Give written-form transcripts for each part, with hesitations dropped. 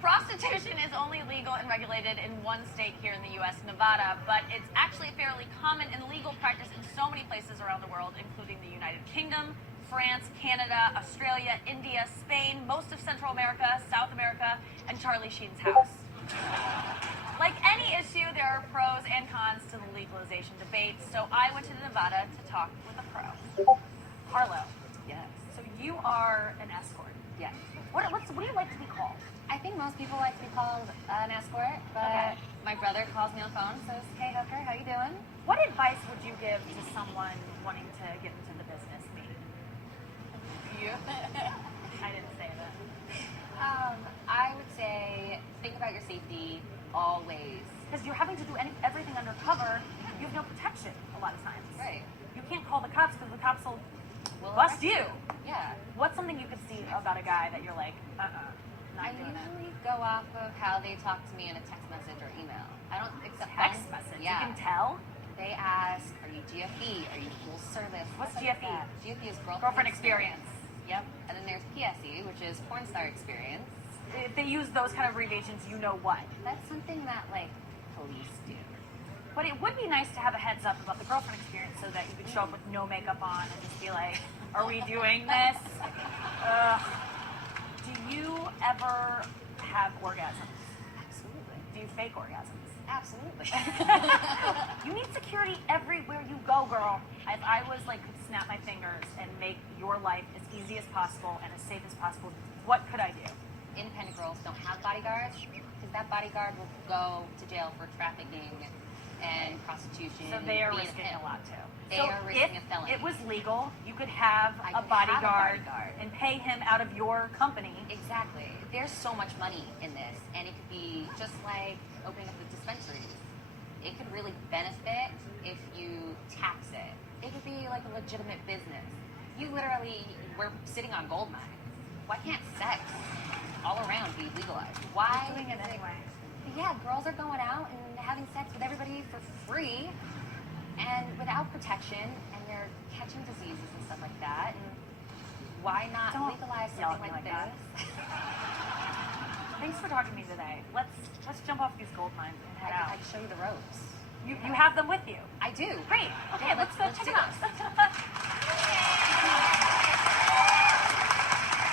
Prostitution is only legal and regulated in one state here in the U.S., Nevada, but it's actually fairly common and legal practice in so many places around the world, including the United Kingdom, France, Canada, Australia, India, Spain, most of Central America, South America, and Charlie Sheen's house. Like any issue, there are pros and cons to the legalization debate, so I went to Nevada to talk with a pro. Harlow. Yes. So you are an escort. Yes. What do you like to be called? I think most people like to be called an escort, but my brother calls me on the phone and says, "Hey, hooker, how you doing?" What advice would you give to someone wanting to get into the business? Me. You? I didn't say that. I would say think about your safety always. Because you're having to do everything undercover. You have no protection a lot of times. Right. You can't call the cops because the cops will Will bust arrest you. Yeah. What's something you could see about a guy that you're like, not I doing that? usually go off of how they talk to me in a text message or email. I don't accept Text phones. message. Yeah. You can tell. They ask, "Are you GFE? Are you full service?" What's Stuff like GFE? that. GFE is Girlfriend experience. Yep. And then there's PSE, which is porn star experience. If they use those kind of abbreviations, you know what. That's something that like police do. But it would be nice to have a heads up about the girlfriend experience so that you could show up with no makeup on and just be like, are we doing this? Do you ever have orgasms? Absolutely. Do you fake orgasms? Absolutely. You need security everywhere you go, girl. If I was like, could snap my fingers and make your life as easy as possible and as safe as possible, what could I do? Independent girls don't have bodyguards because that bodyguard will go to jail for trafficking and prostitution. So they are being risking pimp. a lot too. They So are risking if a felony. it was legal, you could have I a could have a bodyguard bodyguard. and pay him out of your company. Exactly. There's so much money in this, and it could be just like opening up the dispensaries. It could really benefit if you tax it. It could be like a legitimate business. We're sitting on gold mines. Why can't sex all around be legalized? Why? You're doing it anyway. Yeah, girls are going out and having sex with everybody for free and without protection, and they're catching diseases and stuff like that. And why not Don't legalize yell something at me like like this? Thanks for talking to me today. Let's jump off these gold mines and head I out. can show you the ropes. You have them with you. I do. Great. Okay, Yeah, let's go let's check do them out. this.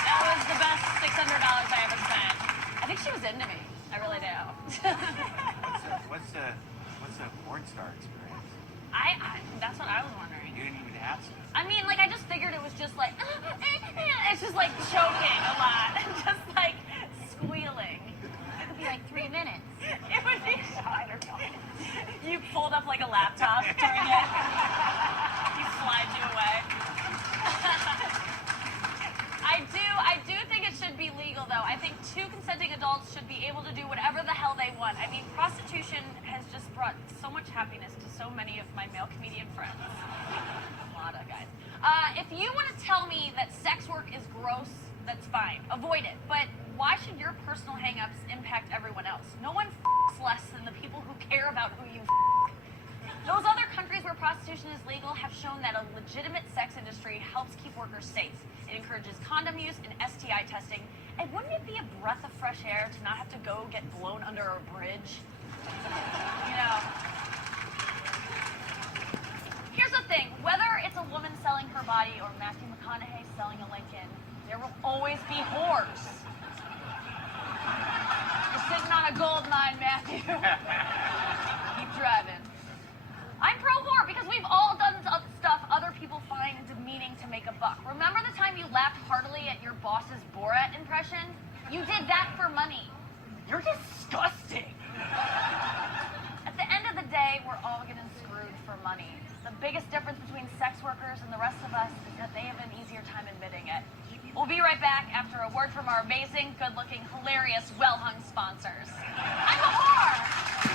That was the best $600 I ever spent. I think she was into me. I really do. What's a porn star experience? That's what I was wondering. You didn't even ask. I mean, like, I just figured it was just like, it's just like choking a lot, just like squealing. It could be like 3 minutes. It would be, I don't know. You pulled up like a laptop during it. He slide you away. I do think it should be legal, though. I think 2 consenting adults should be able to do whatever the hell they want. I mean, prostitution has just brought so much happiness to so many of my male comedian friends. A lot of guys. If you want to tell me that sex work is gross, that's fine. Avoid it. But why should your personal hang-ups impact everyone else? No one less than the people who care about who you Those other countries where prostitution is legal have shown that a legitimate sex industry helps keep workers safe. It encourages condom use and STI testing. And wouldn't it be a breath of fresh air to not have to go get blown under a bridge? You know. Here's the thing. Whether it's a woman selling her body or Matthew McConaughey selling a Lincoln, there will always be whores. You're sitting on a gold mine, Matthew. Keep driving. I'm pro-whore because we've all done stuff other people find demeaning to make a buck. Remember the time you laughed heartily at your boss's Borat impression? You did that for money. You're disgusting. At the end of the day, we're all getting screwed for money. The biggest difference between sex workers and the rest of us is that they have an easier time admitting it. We'll be right back after a word from our amazing, good-looking, hilarious, well-hung sponsors. I'm a whore!